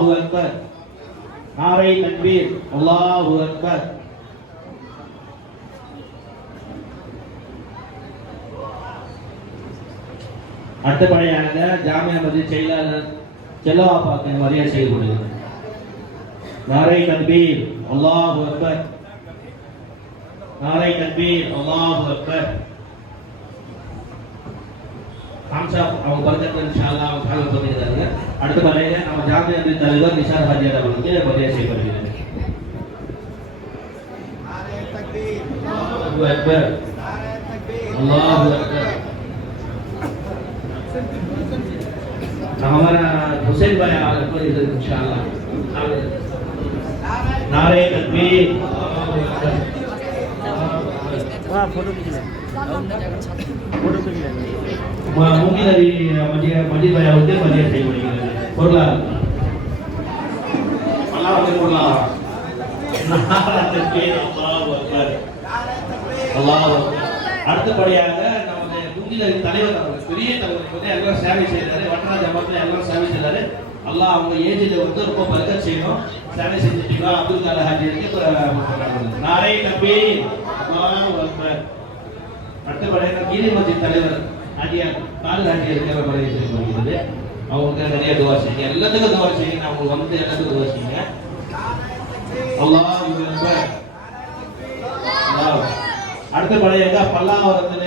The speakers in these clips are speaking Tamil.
அல்லாஹு அக்பர். நாரை தக்பீர். அல்லாஹு அக்பர். அடுத்தபடியாக ஜாமியா மஸ்ஜித் செயலாளர் செல்லவாப்பாக்கு மரியாதை செய்யப்படுகிறது. நாரை தக்பீர். அல்லாஹு அக்பர். நாரை தக்பீர். அல்லாஹு அக்பர். ஹம்சா அவங்க பரக்கத்தில் இன்ஷா அல்லாஹ் அவங்க கால் பண்ணியிருக்காங்க. அடுத்தபடியாக நம்ம ஜாமியா மஸ்ஜித் தலைவர் நிஷாத் ஹாஜியார் அவர்களுக்கு மரியாதை செய்யப்படுகிறது. நாரை தக்பீர். அல்லாஹு அக்பர். அல்லாஹு அக்பர். हमारा हुसैन भाई आपको इधर इंशाअल्लाह नारे तकबीर वाह फोटो खींच ले mungkin dari masjid Raya Hotel masjid saya boleh Kurla Allah Akbar Kurla naरे तकबीर Allahu Akbar Allahu Akbar அடுத்தபடியாக நமது குங்கிலரி தலைவர் அவர்கள் பெரிய தலைவர் வந்து எல்லாம் சேவை செய்தாரு. வட்டராஜ் அமர்ல எல்லாம் சேவை செய்தாரு. அல்லாஹ் அவங்க ஏஜ்ல வந்து ரொம்ப பரக்கத் செய்யணும். சேவை செஞ்சுட்டீங்களா அப்துல் கலாம் ஹாஜிக்கு நாரை தக்பீர். அல்லாஹு அக்பர். அடுத்தபடியாக கீரி மஸ்ஜித் தலைவர் ஹாஜியார் கால் ஹாஜியாருக்கு மரியாதை செய்யப்படுகிறது. அவங்களுக்கு நிறைய துவா செய்யுங்க. எல்லாத்துக்கும் துவா செய்யுங்க. அவங்க வந்து எல்லாத்துக்கும் துவா செய்யுங்க. அல்லாஹு அக்பர். அல்லாஹ் அடுத்தபடியாக பல்லாவரத்தில்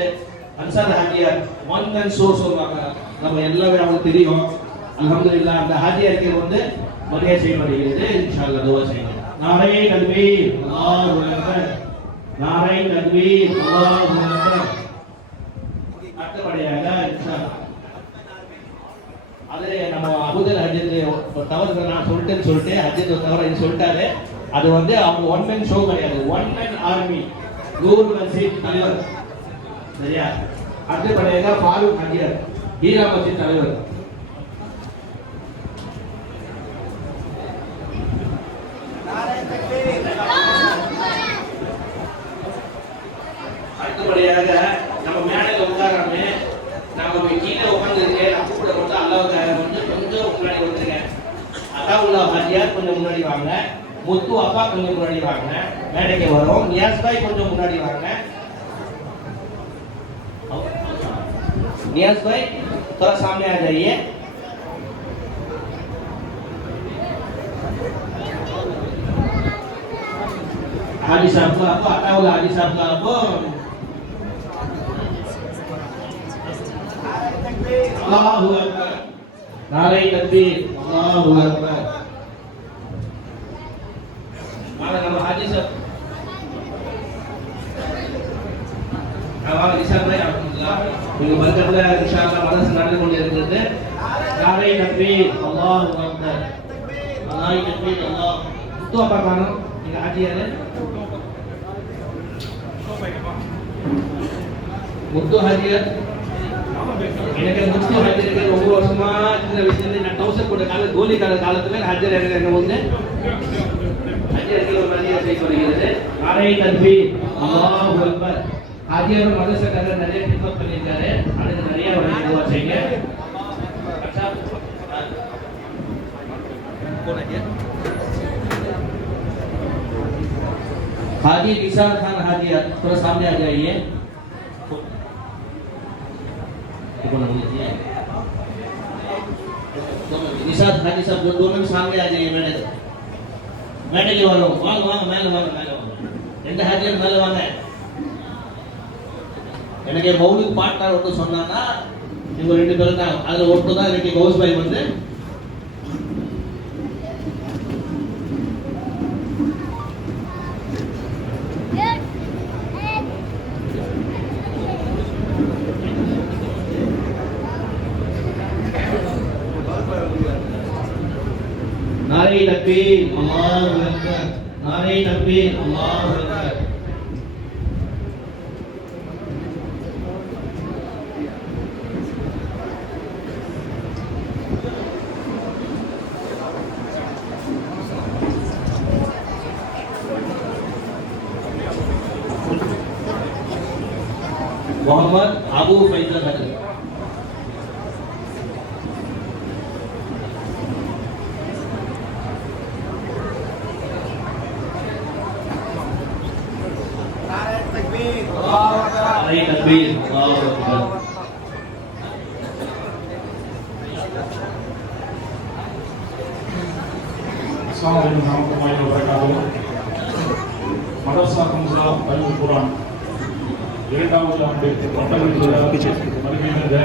அன்சார் ஹாஜியார் ஒன் மேன் ஷோ சொல்லுவாங்க. நம்ம எல்லாமே அவங்களுக்கு தெரியும். அல்ஹம்துலில்லாஹ் அந்த ஹாஜியாருக்கு வந்து மரியாதை செய்யப்படுகிறது. இன்ஷா அல்லாஹ் துஆ செய்யுங்க. நாரை தக்பீர். அல்லாஹு அக்பர். நாரை தக்பீர். அல்லாஹு அக்பர். அடுத்தபடியாக இன்ஷா அதிலே நம்ம அபுதல் ஹஜ்ஜத் தவறு நான் சொல்லிட்டு ஹஜ்ஜத் தவறு சொல்லிட்டாரு. அது வந்து அவங்க ஒன் மேன் ஷோ கிடையாது. ஒன் மேன் ஆர்மி நூறு மஸ்ஜித் தலைவர் சரியா. அடுத்தபடியாக ஃபாரூக் ஹாஜியார் ஹீரா மஸ்ஜித் தலைவர். அடுத்தபடியாக நம்ம மேடையில் உட்காராமே நம்ம கீழே உட்காந்துருக்கேன். அப்போ கூட வந்து அல்லாஹ் கொஞ்சம் முன்னாடி வந்துருக்கேன். அதாவுல்லா ஹாஜியார் கொஞ்சம் முன்னாடி வாங்க. मुत्तू अपा கொஞ்சம் முன்னாடி வாங்க. மேடைக்கு வரோம். நியாஸ் பாய் கொஞ்சம் முன்னாடி வாங்க. नियाज भाई थोड़ा सामने आ जाइए. हाजी साहब को आपको आता होगा. हाजी साहब को आपको अल्लाहु अकबर. नारे तकबीर. अल्लाहु अकबर. माला nama हाजी साहब awal Islam भाई alhamdulillah ini berkatlah insyaallah malah senang கொண்டிருக்கிறது. நாரை தக்பீர். அல்லாஹு அக்பர். நாரை தக்பீர். அல்லாஹ் itu apa kamu ini haji ada முத்து ஹாஜியர் எனக்கு முத்து ஹாஜியருக்கு ஒவ்வொரு வருஷமா இந்த விஷயத்துல நான் டவுசர் போட்ட கோலி காலத்துல ஹாஜியர் எனக்கு வந்து ஹாஜியருக்கு ஒரு மரியாதை செய்யப்படுகிறது. நாரை தக்பீர். அல்லாஹு அக்பர். ஹாஜியார் மதரசாக்காரர் நிறைய ஹிதமத் பண்ணியிருக்காரு. அதுக்கு நிறைய துஆ செய்யுங்க. हाजी निसार खान हाजियार थोड़ा सामने आ जाइए. निसार हाजी साहब दोनों भी सामने आ जाइए. मैंने के वालों वांग वांग மேல வாங்க. எந்த ஹாஜியார் மேல வாங்க. எனக்கு மௌலிக் பாட்னார் ஒன்று சொன்னான்னா இவங்க ரெண்டு பேரும் தான். அதில் ஒன்று தான் இன்னைக்கு கௌஸ் பாய் வந்து नारे तकबीर. अल्लाहु अकबर. नारे तकबीर. अल्लाहु अकबर. मोहम्मद अबू फैजल हजरत. नारे तकबीर, अल्लाहु अकबर। Assalamualaikum warahmatullahi wabarakatuh. மதரசா கம்சா பைபிள் குர்ஆன் இரண்டாவது ஆண்டு பட்டமளிப்பு விழா வருகின்ற